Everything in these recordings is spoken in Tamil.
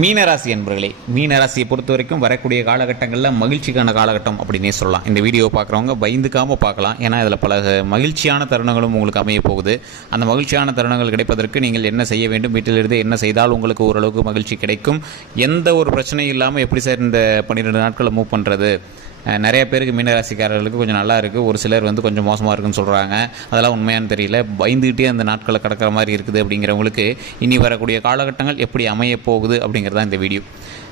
மீனராசி என்பர்களே மீனராசியை பொறுத்த வரைக்கும் வரக்கூடிய காலகட்டங்களில் மகிழ்ச்சிக்கான காலகட்டம் அப்படின்னே சொல்லலாம். இந்த வீடியோ பார்க்குறவங்க பயந்துக்காமல் பார்க்கலாம். ஏன்னா இதில் பல மகிழ்ச்சியான தருணங்களும் உங்களுக்கு அமைய போகுது. அந்த மகிழ்ச்சியான தருணங்கள் கிடைப்பதற்கு நீங்கள் என்ன செய்ய வேண்டும்? வீட்டிலிருந்து என்ன செய்தால் உங்களுக்கு ஓரளவுக்கு மகிழ்ச்சி கிடைக்கும்? எந்த ஒரு பிரச்சனையும் இல்லாமல் எப்படி சார் இந்த பன்னிரெண்டு நாட்களை மூவ் பண்ணுறது நிறைய பேருக்கு மீனராசிக்காரர்களுக்கு கொஞ்சம் நல்லா இருக்குது ஒரு சிலர் வந்து கொஞ்சம் மோசமாக இருக்குன்னு சொல்கிறாங்க அதெல்லாம் உண்மையானு தெரியல. பயந்துகிட்டே அந்த நாட்களை கடக்கிற மாதிரி இருக்குது அப்படிங்கிறவங்களுக்கு இனி வரக்கூடிய காலகட்டங்கள் எப்படி அமைய போகுது அப்படிங்கிறதா இந்த வீடியோ.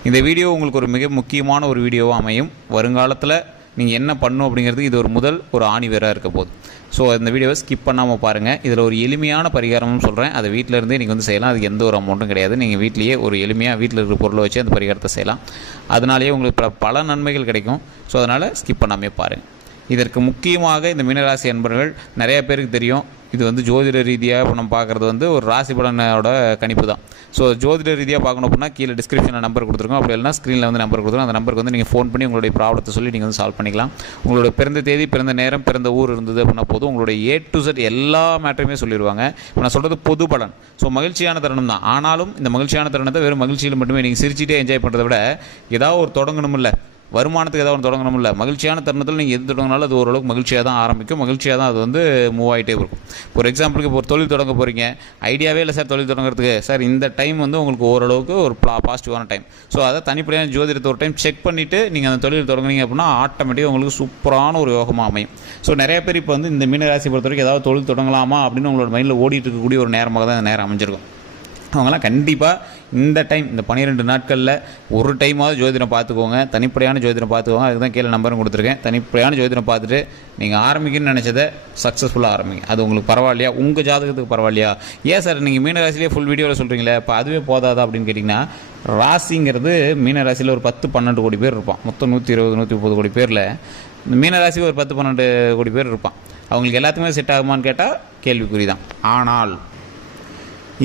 இந்த வீடியோ உங்களுக்கு ஒரு மிக முக்கியமான ஒரு வீடியோவாக அமையும். வருங்காலத்தில் நீங்கள் என்ன பண்ணும் அப்படிங்கிறது இது ஒரு முதல் ஒரு ஆணிவேராக இருக்க போகுது. ஸோ இந்த வீடியோவை ஸ்கிப் பண்ணாமல் பாருங்கள் இதில் ஒரு எளிமையான பரிகாரமும் சொல்கிறேன் அதை வீட்டில் இருந்தே நீங்கள் வந்து செய்யலாம். அதுக்கு எந்த ஒரு அமௌண்ட்டும் கிடையாது. நீங்கள் வீட்லேயே ஒரு எளிமையாக வீட்டில் இருக்கிற பொருளை வச்சு அந்த பரிகாரத்தை செய்யலாம். அதனாலேயே உங்களுக்கு பல- பல நன்மைகள் கிடைக்கும். ஸோ அதனால் ஸ்கிப் பண்ணாமே பாருங்கள் இதற்கு முக்கியமாக இந்த மீனராசி அன்பர்கள் நிறைய பேருக்கு தெரியும். இது வந்து ஜோதிட ரீதியாக நம்ம பார்க்குறது வந்து ஒரு ராசி பலனோட கணிப்பு தான். ஸோ ஜோதிட ரீதியாக பார்க்கணும் அப்படின்னா கீழே டிஸ்கிரிப்ஷனில் நம்பர் கொடுத்துருக்கோம். அப்படி இல்லைனா ஸ்க்ரீனில் வந்து நம்பர் கொடுத்துருக்கோம். அந்த நம்பருக்கு வந்து நீங்கள் ஃபோன் பண்ணி உங்களுடைய ப்ராப்ளத்தை சொல்லி நீங்கள் வந்து சால்வ் பண்ணிக்கலாம். உங்களோட பிறந்த தேதி பிறந்த நேரம் பிறந்த ஊர் இருந்தது அப்படின்னா போதும். உங்களுடைய ஏ டு செட் எல்லா மேட்டருமே சொல்லிடுவாங்க இப்போ நான் சொல்கிறது பொது பலன். ஸோ மகிழ்ச்சியான தருணம் தான். ஆனாலும் இந்த மகிழ்ச்சியான தருணத்தை வெறும் மகிழ்ச்சியில் மட்டுமே நீங்கள் சிரிச்சிட்டே என்ஜாய் பண்ணுறதை விட ஏதாவது ஒரு தொடங்கணுமில்ல வருமானத்துக்கு ஏதாவது ஒன்று தொடங்கணும்ல. மகிழ்ச்சியான தருணத்தில் நீங்கள் எது தொடங்கினாலும் அது ஓரளவுக்கு மகிழ்ச்சியாக தான் ஆரம்பிக்கும். மகிழ்ச்சியாக தான் அது வந்து மூவ் ஆகிட்டே இருக்கும். ஒரு எக்ஸாம்பிளுக்கு இப்போ ஒரு தொழில் தொடங்க போகிறீங்க ஐடியாவே இல்லை சார் தொழில் தொடங்குறதுக்கு. சார் இந்த டைம் வந்து உங்களுக்கு ஓரளவுக்கு ஒரு ப்ளா பாசிட்டிவான டைம் ஸோ அதை தனிப்படையான ஜோதிடத்தை ஒரு டைம் செக் பண்ணிவிட்டு நீங்கள் அந்த தொழில் தொடங்குனீங்க அப்படின்னா ஆட்டோமேட்டிக்காக உங்களுக்கு சூப்பரான ஒரு யோகமாக அமையும். ஸோ நிறைய பேர் இப்போ வந்து இந்த மீனராசி பொறுத்த வரைக்கும் ஏதாவது தொழில் தொடங்கலாமா அப்படின்னு உங்களோட மைண்டில் ஓடிட்டு இருக்கக்கூடிய ஒரு நேரமாக தான் இந்த நேரம் அமைஞ்சிருக்கும். அவங்களாம் கண்டிப்பாக இந்த டைம் இந்த பன்னிரெண்டு நாட்களில் ஒரு டைமாவது ஜோதிடம் பார்த்துக்கோங்க. தனிப்படையான ஜோதிடம் பார்த்துக்கோங்க. அதுக்கு தான் கீழே நம்பரும் கொடுத்துருக்கேன். தனிப்படையான ஜோதிடம் பார்த்துட்டு நீங்கள் ஆரம்பிக்கணும்னு நினச்சதை சக்ஸஸ்ஃபுல்லாக ஆரம்பிங்க. அது உங்களுக்கு பரவாயில்லையா? உங்கள் ஜாதகத்துக்கு பரவாயில்லையா? ஏன் சார் நீங்கள் மீனராசிலேயே ஃபுல் வீடியோவில் சொல்கிறீங்களே இப்போ அதுவே போதாதா அப்படின்னு கேட்டிங்கன்னா ராசிங்கிறது மீனராசியில் ஒரு பத்து பன்னெண்டு கோடி பேர் இருப்பான். மொத்தம் நூற்றி இருபது நூற்றி முப்பது கோடி பேரில் இந்த மீனராசிக்கு ஒரு பத்து பன்னெண்டு கோடி பேர் இருப்பான். அவங்களுக்கு எல்லாத்துக்குமே செட் ஆகுமான்னு கேட்டால் கேள்விக்குறி தான் ஆனால்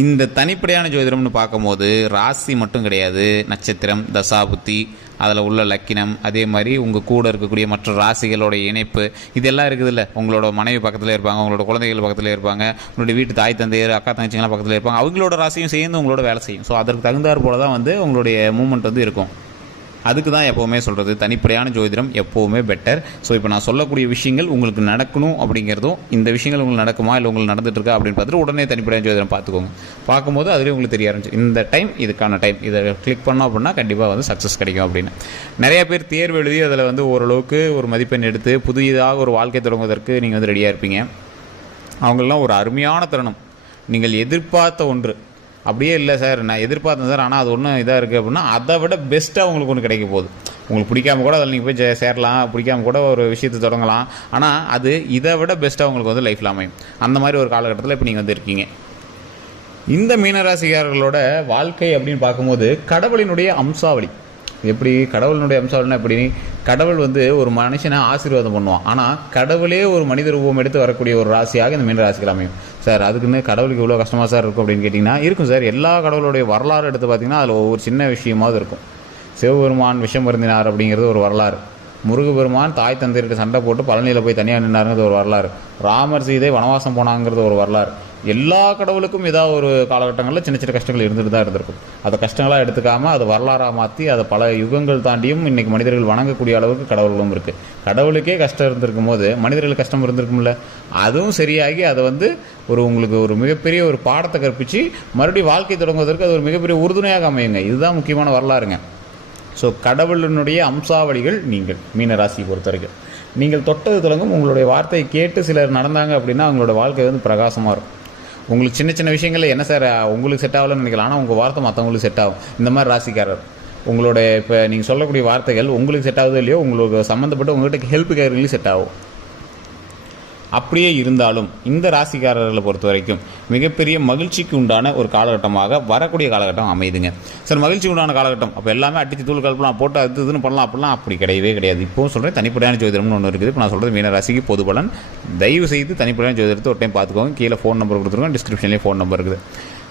இந்த தனிப்படையான ஜோதிடம்னு பார்க்கும்போது ராசி மட்டும் கிடையாது. நட்சத்திரம் தசாபுத்தி அதில் உள்ள லக்கினம் அதே மாதிரி உங்கள் கூட இருக்கக்கூடிய மற்ற ராசிகளோட இணைப்பு. இதெல்லாம் இருக்குதுல்ல. உங்களோட மனைவி பக்கத்தில் இருப்பாங்க உங்களோட குழந்தைகள் பக்கத்தில் இருப்பாங்க உங்களுடைய வீட்டு தாய் தந்தையர் அக்கா தங்கச்சிங்களாம் பக்கத்தில் இருப்பாங்க. அவங்களோட ராசியும் சேர்ந்து உங்களோட வேலை செய்யும். ஸோ அதற்கு தகுந்தாற் போல தான் வந்து உங்களுடைய மூமெண்ட் வந்து இருக்கும். அதுக்கு தான் எப்போவுமே சொல்கிறது தனிப்படையான ஜோதிடம் எப்போவுமே பெட்டர் ஸோ இப்போ நான் சொல்லக்கூடிய விஷயங்கள் உங்களுக்கு நடக்கணும் அப்படிங்கிறதும் இந்த விஷயங்கள் உங்களுக்கு நடக்குமா இல்லை உங்களுக்கு நடந்துட்டு இருக்கா அப்படின்னு பார்த்துட்டு உடனே தனிப்படையான ஜோதிடம் பார்த்துக்கோங்க. பார்க்கும்போது அதுலேயே உங்களுக்கு தெரிய ஆரம்பிச்சு இந்த டைம் இதுக்கான டைம் இதை கிளிக் பண்ணோம் அப்படின்னா கண்டிப்பாக வந்து சக்ஸஸ் கிடைக்கும் அப்படின்னு. நிறைய பேர் தேர்வு எழுதி அதில் வந்து ஓரளவுக்கு ஒரு மதிப்பெண் எடுத்து புதியதாக ஒரு வாழ்க்கை தொடங்குவதற்கு நீங்கள் வந்து ரெடியாக இருப்பீங்க. அவங்களெலாம் ஒரு அருமையான தருணம். நீங்கள் எதிர்பார்த்த ஒன்று. அப்படியே இல்லை சார். நான் எதிர்பார்த்தேன் சார். ஆனால் அது ஒன்றும் இதாக இருக்குது அப்படின்னா அதை விட பெஸ்ட்டாக உங்களுக்கு ஒன்று கிடைக்க போகுது. உங்களுக்கு பிடிக்காம கூட அதில் நீங்கள் போய் சேரலாம். பிடிக்காம கூட ஒரு விஷயத்தை தொடங்கலாம். ஆனால் அது இதை விட பெஸ்ட்டாக உங்களுக்கு வந்து லைஃப்பில் அமையும். அந்த மாதிரி ஒரு காலகட்டத்தில் இப்போ நீங்கள் வந்து இருக்கீங்க. இந்த மீனராசிக்காரர்களோட வாழ்க்கை அப்படின்னு பார்க்கும்போது கடவுளினுடைய அம்சாவளி. எப்படி கடவுளினுடைய அம்சாவளினா எப்படி கடவுள் வந்து ஒரு மனுஷனை ஆசீர்வாதம் பண்ணுவான். ஆனால் கடவுளே ஒரு மனித ரூபம் எடுத்து வரக்கூடிய ஒரு ராசியாக இந்த மீனராசிகள் அமையும். சார் அதுக்குன்னு கடவுளுக்கு இவ்வளோ கஷ்டமாக சார் இருக்கும் அப்படின்னு கேட்டிங்கன்னா இருக்கும் சார். எல்லா கடவுளுடைய வரலாறு எடுத்து பார்த்தீங்கன்னா அதில் ஒவ்வொரு சின்ன விஷயமாவது இருக்கும். சிவபெருமான் விஷம் வருந்தினார் அப்படிங்கிறது ஒரு வரலாறு. முருகபெருமான் தாய் தந்தையர்கிட்ட சண்டை போட்டு பழனியில் போய் தனியாக நின்னாருங்கிறது ஒரு வரலாறு. ராமர் சீதை வனவாசம் போனாங்கிறது ஒரு வரலாறு. எல்லா கடவுளுக்கும் ஏதாவது ஒரு காலகட்டங்களில் சின்ன சின்ன கஷ்டங்கள் இருந்துட்டு தான் இருந்திருக்கும். அதை கஷ்டங்களாக எடுத்துக்காமல் அதை வரலாறாக மாற்றி அதை பல யுகங்கள் தாண்டியும் இன்றைக்கி மனிதர்கள் வணங்கக்கூடிய அளவுக்கு கடவுளும் இருக்குது கடவுளுக்கே கஷ்டம் இருந்திருக்கும் போது மனிதர்களுக்கு கஷ்டம் இருந்திருக்கும்ல? அதுவும் சரியாகி அதை வந்து ஒரு உங்களுக்கு ஒரு மிகப்பெரிய ஒரு பாடத்தை கற்பித்து மறுபடியும் வாழ்க்கை தொடங்குவதற்கு அது ஒரு மிகப்பெரிய உறுதுணையாக அமையுங்க. இதுதான் முக்கியமான வரலாறுங்க. ஸோ கடவுளினுடைய அம்சாவளிகள் நீங்கள் மீனராசியை பொறுத்த வரைக்கும் நீங்கள் தொட்டது தொடங்கும் உங்களுடைய வார்த்தையை கேட்டு சிலர் நடந்தாங்க அப்படின்னா அவங்களோட வாழ்க்கை வந்து பிரகாசமாக இருக்கும். உங்களுக்கு சின்ன சின்ன விஷயங்கள்ல என்ன சார் உங்களுக்கு செட் ஆகலன்னு நினைக்கலாம். ஆனால் உங்கள் வார்த்தை மற்றவங்களுக்கு செட் ஆகும். இந்த மாதிரி ராசிக்காரர். உங்களோட இப்போ நீங்கள் சொல்லக்கூடிய வார்த்தைகள் உங்களுக்கு செட் ஆகுதோ இல்லையோ உங்களுக்கு சம்மந்தப்பட்ட உங்கள்கிட்ட ஹெல்ப் கேட்குறவங்களுக்கு செட் ஆகும். அப்படியே இருந்தாலும் இந்த ராசிக்காரர்களை பொறுத்த வரைக்கும் மிகப்பெரிய மகிழ்ச்சிக்கு உண்டான ஒரு காலகட்டமாக வரக்கூடிய காலகட்டம் அமையுதுங்க சார் மகிழ்ச்சி உண்டான காலகட்டம். அப்போ எல்லாமே அடிச்சு தூள் கலப்பலாம் போட்டு அது இதுன்னு பண்ணலாம் அப்படிலாம் அப்படி கிடையவே கிடையாது. இப்போவும் சொல்கிறேன் தனிப்படையான ஜோதிடம்னு ஒன்று இருக்குது. இப்போ நான் சொல்கிறது மீன ராசிக்கு பொது பலன். தயவு செய்து தனிப்படையான ஜோதிடத்தை ஒரு டைம் பார்த்துக்கோங்க. கீழே ஃபோன் நம்பர் கொடுத்துருக்கோம் டிஸ்கிரிப்ஷன்லேயே ஃபோன் நம்பர் இருக்குது.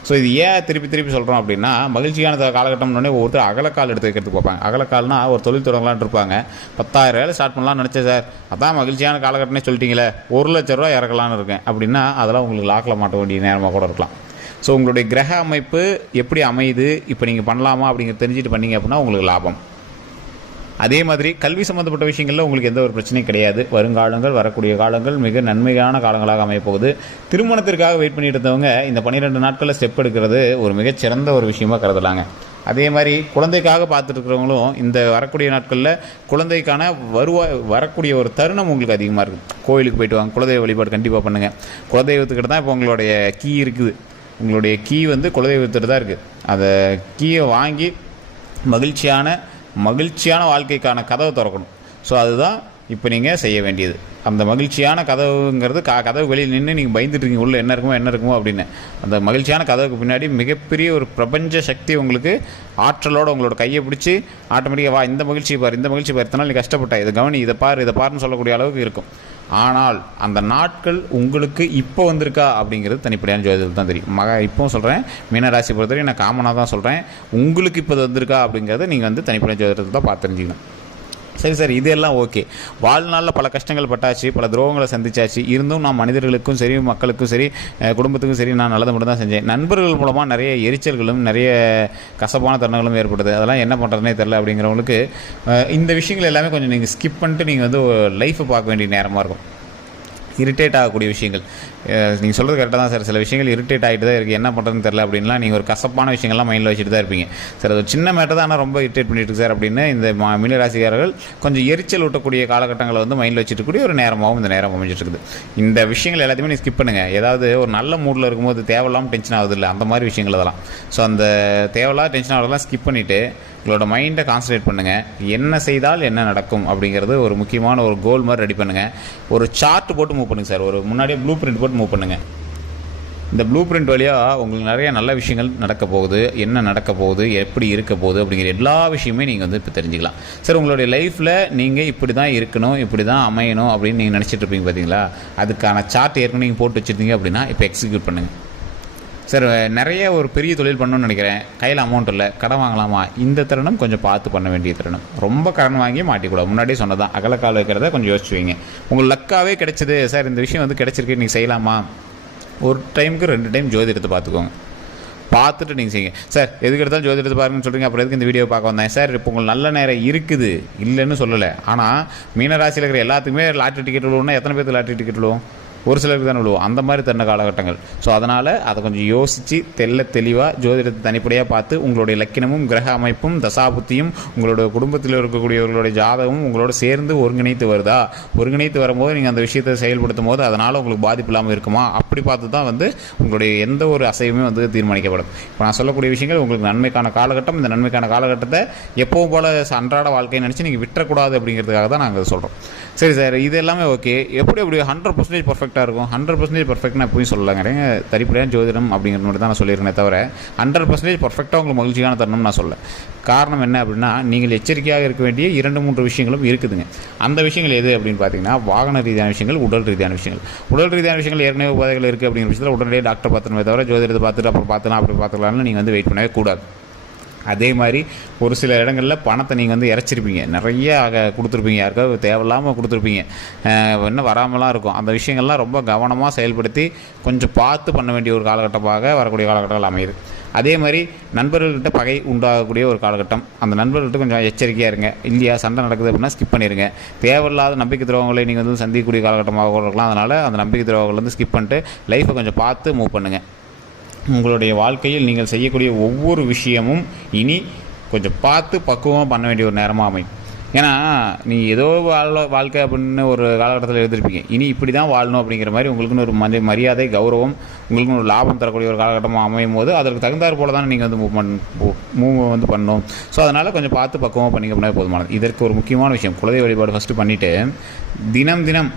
ஸோ இது ஏன் திருப்பி திருப்பி சொல்கிறோம் அப்படின்னா மகிழ்ச்சியான த- காலகட்டம்னு ஒவ்வொருத்தர் அகலக்கால் எடுத்து வைக்கிறதுக்கு பார்ப்பாங்க அகலக்கால்னா ஒரு தொழில் தொடங்கலாம்னு இருப்பாங்க. பத்தாயிரம் வேலை ஸ்டார்ட் பண்ணலாம்னு நினச்சேன் சார் அதான் மகிழ்ச்சியான காலகட்டம்னே சொல்லிட்டீங்களே ஒரு லட்ச ரூபா இறக்கலாம்னு இருக்கேன். அப்படின்னா அதெல்லாம் உங்களுக்கு லாக்கில் மாட்ட வேண்டிய நேரமாக கூட இருக்கலாம். ஸோ உங்களுடைய கிரக அமைப்பு எப்படி அமையுது? இப்போ நீங்கள் பண்ணலாமா அப்படிங்கிற தெரிஞ்சுட்டு பண்ணீங்க அப்படின்னா உங்களுக்கு லாபம். அதே மாதிரி கல்வி சம்மந்தப்பட்ட விஷயங்களில் உங்களுக்கு எந்த ஒரு பிரச்சனையும் கிடையாது. வருங்காலங்கள் வரக்கூடிய காலங்கள் மிக நன்மையான காலங்களாக அமையப்போகுது. திருமணத்திற்காக வெயிட் பண்ணிட்டு இருந்தவங்க இந்த பன்னிரெண்டு நாட்களில் ஸ்டெப் எடுக்கிறது ஒரு மிகச்சிறந்த ஒரு விஷயமா கருதலாங்க. அதே மாதிரி குழந்தைக்காக பார்த்துட்ருக்கிறவங்களும் இந்த வரக்கூடிய நாட்களில் குழந்தைக்கான வருவாய் வரக்கூடிய ஒரு தருணம் உங்களுக்கு அதிகமாக இருக்குது கோயிலுக்கு போயிட்டு வாங்க குலதெய்வ வழிபாடு கண்டிப்பாக பண்ணுங்கள் குலதெய்வத்துக்கிட்ட தான் இப்போ உங்களுடைய கீ இருக்குது. உங்களுடைய கீ வந்து குலதெய்வத்துட்டு தான் இருக்குது அதை கீயை வாங்கி மகிழ்ச்சியான மகிழ்ச்சியான வாழ்க்கைக்கான கதவை திறக்கணும். ஸோ அதுதான் இப்போ நீங்கள் செய்ய வேண்டியது. அந்த மகிழ்ச்சியான கதவுங்கிறது க கதவு வெளியில் நின்று நீங்கள் பயந்துட்டு இருக்கீங்க என்ன இருக்குமோ என்ன இருக்குமோ அப்படின்னு. அந்த மகிழ்ச்சியான கதவுக்கு பின்னாடி மிகப்பெரிய ஒரு பிரபஞ்ச சக்தி உங்களுக்கு ஆற்றலோட உங்களோட கையை பிடிச்சி ஆட்டோமேட்டிக்காக வா இந்த மகிழ்ச்சி பாரு இந்த மகிழ்ச்சி பார் இத்தனால் நீ கஷ்டப்பட்ட இதை கவனி இதை பார் இதை பாருன்னு சொல்லக்கூடிய அளவுக்கு இருக்கும். ஆனால் அந்த நாட்கள் உங்களுக்கு இப்போ வந்திருக்கா அப்படிங்கிறது தனிப்படையான ஜோதிடத்தில் தான் தெரியும். மக இப்போவும் சொல்கிறேன் மீனராசி பொறுத்தவரை நான் காமனாக தான் சொல்கிறேன் உங்களுக்கு இப்போ வந்திருக்கா அப்படிங்கிறத நீங்கள் வந்து தனிப்படையான ஜோதிடத்தில் தான் பார்த்து தெரிஞ்சுக்கணும் சரி சார் இதெல்லாம் ஓகே. வாழ்நாளில் பல கஷ்டங்கள் பட்டாச்சு பல துரோகங்களை சந்திச்சாச்சு. இருந்தும் நான் மனிதர்களுக்கும் சரி மக்களுக்கும் சரி குடும்பத்துக்கும் சரி நான் நல்லது மட்டும் தான் செஞ்சேன். நண்பர்கள் மூலமாக நிறைய எரிச்சல்களும் நிறைய கசப்பான தருணங்களும் ஏற்படுது. அதெல்லாம் என்ன பண்ணுறதுனே தெரில அப்படிங்கிறவங்களுக்கு இந்த விஷயங்கள் எல்லாமே கொஞ்சம் நீங்கள் ஸ்கிப் பண்ணிட்டு நீங்கள் வந்து லைஃப்பை பார்க்க வேண்டிய நேரமாக இருக்கும். இரிட்டேட் ஆகக்கூடிய விஷயங்கள். நீங்கள் சொல்கிறது கரெக்டாக தான் சார் சில விஷயங்கள் இரிட்டேட் ஆகிட்டு தான் இருக்குது என்ன பண்ணுறதுன்னு தெரில அப்படின்லாம் நீங்கள் ஒரு கசப்பான விஷயங்கள்லாம் மைண்டில் வச்சுட்டு தான் இருப்பீங்க. சார் அது ஒரு சின்ன மேட்டர் தான் ஆனால் ரொம்ப இரிட்டேட் பண்ணிட்டு இருக்கு சார் அப்படின்னு இந்த ம- மீனராசிக்காரர்கள் கொஞ்சம் எரிச்சல் ஊட்டக்கூடிய காலகட்டங்களை வந்து மைண்டில் வச்சுட்டு கூடிய ஒரு நேரமாகவும் இந்த நேரம் அமைஞ்சிட்டு இருக்குது இந்த விஷயங்கள் எல்லாத்தையுமே நீ ஸ்கிப் பண்ணுங்கள் ஏதாவது ஒரு நல்ல மூடில் இருக்கும்போது தேவையில்லாமல் டென்ஷன் ஆகுது இல்லை அந்த மாதிரி விஷயங்கள் அதெல்லாம். ஸோ அந்த தேவையில்லாத டென்ஷன் ஆகிறதெல்லாம் ஸ்கிப் பண்ணிவிட்டு உங்களோட மைண்டை கான்சன்ட்ரேட் பண்ணுங்கள் என்ன செய்தால் என்ன நடக்கும் அப்படிங்கிறது ஒரு முக்கியமான ஒரு கோல் மாதிரி ரெடி பண்ணுங்கள் ஒரு சார்ட் போட்டு மூவ் பண்ணுங்கள் சார் ஒரு முன்னாடியே ப்ளூ பிரிண்ட் போட்டு மூவ் பண்ணுங்கள் இந்த ப்ளூ பிரிண்ட் வழியாக உங்களுக்கு நிறைய நல்ல விஷயங்கள் நடக்க போகுது. என்ன நடக்க போகுது? எப்படி இருக்க போகுது? அப்படிங்கிற எல்லா விஷயமே நீங்கள் வந்து இப்போ தெரிஞ்சுக்கலாம். சார் உங்களுடைய லைஃப்பில் நீங்கள் இப்படி தான் இருக்கணும் இப்படி தான் அமையணும் அப்படின்னு நீங்கள் நினச்சிட்டு இருப்பீங்க பார்த்தீங்களா அதுக்கான சார்ட் ஏற்கனவே நீங்கள் போட்டு வச்சுருந்தீங்க அப்படின்னா இப்போ எக்ஸிக்யூட் பண்ணுங்கள் சார் நிறைய ஒரு பெரிய தொழில் பண்ணணும்னு நினைக்கிறேன். கையில் அமௌண்ட் இல்லை. கடன் வாங்கலாமா? இந்த தருணம் கொஞ்சம் பார்த்து பண்ண வேண்டிய தருணம். ரொம்ப கடன் வாங்கி மாட்டிக்கூடாது. முன்னாடியே சொன்னதான். அகலக்கால் வைக்கிறத கொஞ்சம் யோசிச்சு வைங்க உங்களுக்கு லக்காவே கிடைச்சது. சார் இந்த விஷயம் வந்து கிடைச்சிருக்கு. நீங்கள் செய்யலாமா? ஒரு டைமுக்கு ரெண்டு டைம் ஜோதிடத்தை பார்த்துக்கோங்க. பார்த்துட்டு நீங்கள் செய்யுங்க. சார் எதுக்கு எடுத்தாலும் ஜோதிடத்தை பாருங்கன்னு சொல்கிறீங்க அப்புறம் எதுக்கு இந்த வீடியோ பார்க்க வந்தேன்? சார் இப்போ உங்களுக்கு நல்ல நேரம் இருக்குது. இல்லைன்னு சொல்லலை. ஆனால் மீனராசியில் இருக்கிற எல்லாத்துக்குமே லாட்ரி டிக்கெட் விழுவோம்னா எத்தனை பேருக்கு லாட்ரி டிக்கெட் விழுவோம் ஒரு சிலருக்கு தான் விழுவோம். அந்த மாதிரி தருண காலகட்டங்கள். ஸோ அதனால் அதை கொஞ்சம் யோசித்து தெல்ல தெளிவாக ஜோதிடத்தை தனிப்படையாக பார்த்து உங்களுடைய லக்கினமும் கிரக அமைப்பும் தசாபுத்தியும் உங்களோட குடும்பத்தில் இருக்கக்கூடியவர்களுடைய ஜாதகமும் உங்களோட சேர்ந்து ஒருங்கிணைத்து வருதா? ஒருங்கிணைத்து வரும்போது நீங்கள் அந்த விஷயத்தை செயல்படுத்தும் போது அதனால் உங்களுக்கு பாதிப்பு இல்லாமல் இருக்குமா? அப்படி பார்த்து தான் வந்து உங்களுடைய எந்த ஒரு அசைவுமே வந்து தீர்மானிக்கப்படும். இப்போ நான் சொல்லக்கூடிய விஷயங்கள் உங்களுக்கு நன்மைக்கான காலகட்டம். இந்த நன்மைக்கான காலகட்டத்தை எப்பவும் போல அன்றாட வாழ்க்கையை நினச்சி நீங்கள் விட்டுறக்கூடாது அப்படிங்கிறதுக்காக தான் நாங்கள் சொல்கிறோம் சரி சார் இது எல்லாமே ஓகே எப்படி எப்படி ஹண்ட்ரட் பர்சன்டேஜ் பர்ஃபெக்டாக இருக்கும்? ஹண்ட்ரட் பர்சன்டேஜ் பர்ஃபெக்ட் நான் எப்பவும் சொல்லலாங்க. தரிப்படையான ஜோதிடம் அப்படிங்கிற மட்டும் தான் நான் சொல்லியிருக்கேன் தவிர ஹண்ட்ரட் பர்சன்டேஜ் பர்ஃபெக்டாக உங்களுக்கு மகிழ்ச்சியான தருணம் நான் சொல்ல காரணம் என்ன அப்படின்னா நீங்கள் எச்சரிக்கையாக இருக்க வேண்டிய இரண்டு மூன்று விஷயங்களும் இருக்குதுங்க. அந்த விஷயங்கள் எது அப்படின்னு பார்த்தீங்கன்னா வாகன ரீதியான விஷயங்கள் உடல் ரீதியான விஷயங்கள். உடல் ரீதியான விஷயங்கள் ஏற்கனவே உபாதைகள் இருக்குது அப்படிங்கிற விஷயத்தில் உடனடியே டாக்டர் பார்த்துமே தவிர ஜோதிடத்தை பார்த்துட்டு அப்புறம் பார்த்துலாம் அப்படி பார்த்துக்கலாம்னு நீங்கள் வந்து வெயிட் பண்ணவே கூடாது. அதே மாதிரி ஒரு சில இடங்களில் பணத்தை நீங்கள் வந்து இறைச்சிருப்பீங்க. நிறைய கொடுத்துருப்பீங்க. யாருக்காவது தேவையில்லாமல் கொடுத்துருப்பீங்க. இன்னும் வராமலாம் இருக்கும். அந்த விஷயங்கள்லாம் ரொம்ப கவனமாக செயல்படுத்தி கொஞ்சம் பார்த்து பண்ண வேண்டிய ஒரு காலகட்டமாக வரக்கூடிய காலகட்டங்கள் அமையுது. அதே மாதிரி நண்பர்கள்கிட்ட பகை உண்டாகக்கூடிய ஒரு காலகட்டம். அந்த நண்பர்கள்ட்ட கொஞ்சம் எச்சரிக்கையாக இருங்க. இல்லையா சண்டை நடக்குது அப்படின்னா ஸ்கிப் பண்ணிடுங்க தேவையில்லாத நம்பிக்கை துரோகங்களை நீங்கள் வந்து சந்திக்கக்கூடிய காலகட்டமாக இருக்கலாம் அதனால் அந்த நம்பிக்கை துரோகங்கள் வந்து ஸ்கிப் பண்ணிட்டு லைஃப்பை கொஞ்சம் பார்த்து மூவ் பண்ணுங்கள் உங்களுடைய வாழ்க்கையில் நீங்கள் செய்யக்கூடிய ஒவ்வொரு விஷயமும் இனி கொஞ்சம் பார்த்து பக்குவமாக பண்ண வேண்டிய ஒரு நேரமாக அமையும். ஏன்னா நீ ஏதோ வாழ வாழ்க்கை அப்படின்னு ஒரு காலகட்டத்தில் எழுதிருப்பீங்க. இனி இப்படி தான் வாழணும் அப்படிங்கிற மாதிரி உங்களுக்குன்னு ஒரு மரி மரியாதை கௌரவம் உங்களுக்குன்னு ஒரு லாபம் தரக்கூடிய ஒரு காலகட்டமாக அமையும் போது அதற்கு தகுந்தாற் போல தான் நீங்கள் வந்து மூவ் மூவ் வந்து பண்ணணும் ஸோ அதனால் கொஞ்சம் பார்த்து பக்குவமாக பண்ணிக்க பண்ணால் போதுமானது. இதற்கு ஒரு முக்கியமான விஷயம். குலதெய்வ வழிபாடு ஃபஸ்ட்டு பண்ணிவிட்டு தினம் தினம்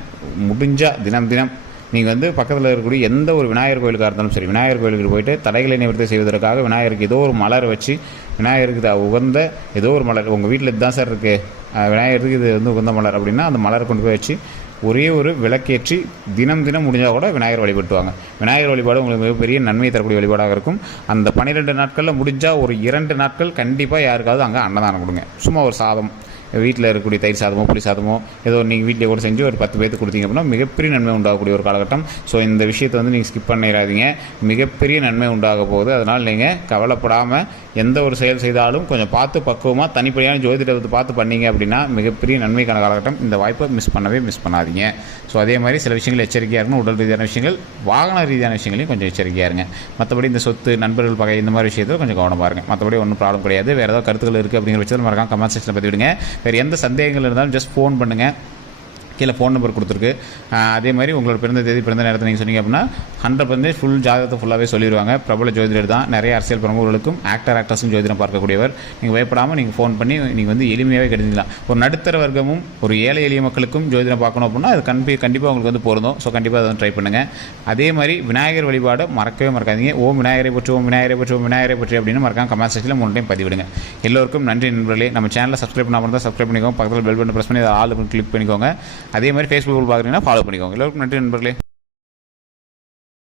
முடிஞ்சால் தினம் தினம் நீங்கள் வந்து பக்கத்தில் இருக்கக்கூடிய எந்த ஒரு விநாயகர் கோயிலுக்காக இருந்தாலும் சரி விநாயகர் கோயிலுக்கு போயிட்டு தடைகளை நிவர்த்தி செய்வதற்காக விநாயகருக்கு ஏதோ ஒரு மலர் வச்சு விநாயகருக்கு உகந்த ஏதோ ஒரு மலர் உங்கள் வீட்டில் இதுதான் சார் இருக்குது விநாயகருக்கு இது வந்து உகந்த மலர் அப்படின்னா அந்த மலரை கொண்டு போய் வச்சு ஒரே ஒரு விளக்கேற்றி தினம் தினம் முடிஞ்சால் கூட விநாயகர் வழிபட்டுவாங்க விநாயகர் வழிபாடு உங்களுக்கு மிகப்பெரிய நன்மை தரக்கூடிய வழிபாடாக இருக்கும். அந்த பன்னிரெண்டு நாட்களில் முடிஞ்சால் ஒரு இரண்டு நாட்கள் கண்டிப்பாக யாருக்காவது அங்கே அன்னதானம் கொடுங்க. சும்மா ஒரு சாதம் வீட்டில் இருக்கக்கூடிய தயிர் சாதமோ புளி சாதமோ ஏதோ நீங்கள் வீட்டில் கூட செஞ்சு ஒரு பத்து பேருக்கு கொடுத்தீங்க அப்படின்னா மிகப்பெரிய நன்மை உண்டாகக்கூடிய ஒரு காலகட்டம். ஸோ இந்த விஷயத்தை வந்து நீங்கள் ஸ்கிப் பண்ணிடாதீங்க. மிகப்பெரிய நன்மை உண்டாக போகுது. அதனால் நீங்கள் கவலைப்படாமல் எந்த ஒரு செயல் செய்தாலும் கொஞ்சம் பார்த்து பக்குவமாக தனிப்படியான ஜோதிடத்தை பார்த்து பண்ணீங்க அப்படின்னா மிகப்பெரிய நன்மைக்கான காலகட்டம். இந்த வாய்ப்பை மிஸ் பண்ணவே மிஸ் பண்ணாதீங்க. ஸோ அதே மாதிரி சில விஷயங்கள் எச்சரிக்கையாக இருக்கணும் உடல் ரீதியான விஷயங்கள் வாகன ரீதியான விஷயங்களையும் கொஞ்சம் எச்சரிக்கையாக இருங்க. மற்றபடி இந்த சொத்து நண்பர்கள் பகை இந்த மாதிரி விஷயத்தில் கொஞ்சம் கவனமாக இருங்க. மற்றபடி ஒன்றும் ப்ராப்ளம் கிடையாது. வேறு ஏதாவது கருத்துக்கள் இருக்குது அப்படிங்கிற விஷயத்தில் மறக்காம கமெண்ட் செக்ஷனில் பதிவிடுங்க. வேறு எந்த சந்தேகங்கள் இருந்தாலும் ஜஸ்ட் ஃபோன் பண்ணுங்கள் கீழே ஃபோன் நம்பர் கொடுத்துருக்கு. அதே மாதிரி உங்களோட பிறந்த தேதி பிறந்த நேரத்தை நீங்கள் சொன்னீங்க அப்படின்னா ஹண்ட்ரட் பர்சன்டேஜ் ஃபுல் ஜாதகத்தை ஃபுல்லாகவே சொல்லிடுவாங்க. பிரபல ஜோதிடர் தான். நிறைய அரசியல் பிரமுகர்களுக்கும் ஆக்டர் ஆக்டர்ஸும் ஜோதிடம் பார்க்கக்கூடியவர். நீங்கள் பயப்படாமல் நீங்கள் ஃபோன் பண்ணி நீங்கள் வந்து எளிமையாகவே கிடைச்சிக்கலாம் ஒரு நடுத்தர வர்க்கமும் ஒரு ஏழை எளிய மக்களுக்கும் ஜோதிடம் பார்க்கணும் அப்படின்னா அது கண்பி கண்டிப்பாக உங்களுக்கு வந்து பொருந்தும். ஸோ கண்டிப்பாக அதை ட்ரை பண்ணுங்கள் அதே மாதிரி விநாயகர் வழிபாடு மறக்கவே மறக்காதீங்க. ஓம் விநாயகரை பற்றி ஓம் விநாயகரை பற்றி ஓம் விநாயகரை பற்றி அப்படின்னு மறக்காம கமெண்ட் செக்ஷனில் மூணு டைம் பதிவிடுங்க. எல்லோருக்கும் நன்றி நண்பர்களே. நம்ம சேனலை சப்ஸ்கிரைப் பண்ணாமல் இருந்தால் சப்ஸ்கிரைப் பண்ணிக்கோங்க. பக்கத்தில் பெல் பட்டன் ப்ரெஸ் பண்ணி அதை ஆள் கிளிக் பண்ணிக்கோங்க. அதே மாதிரி ஃபேஸ்புக்கில் பார்க்குறீங்கன்னா ஃபாலோ பண்ணிக்கோங்க. எல்லோருக்கும் நன்றி நண்பர்களே.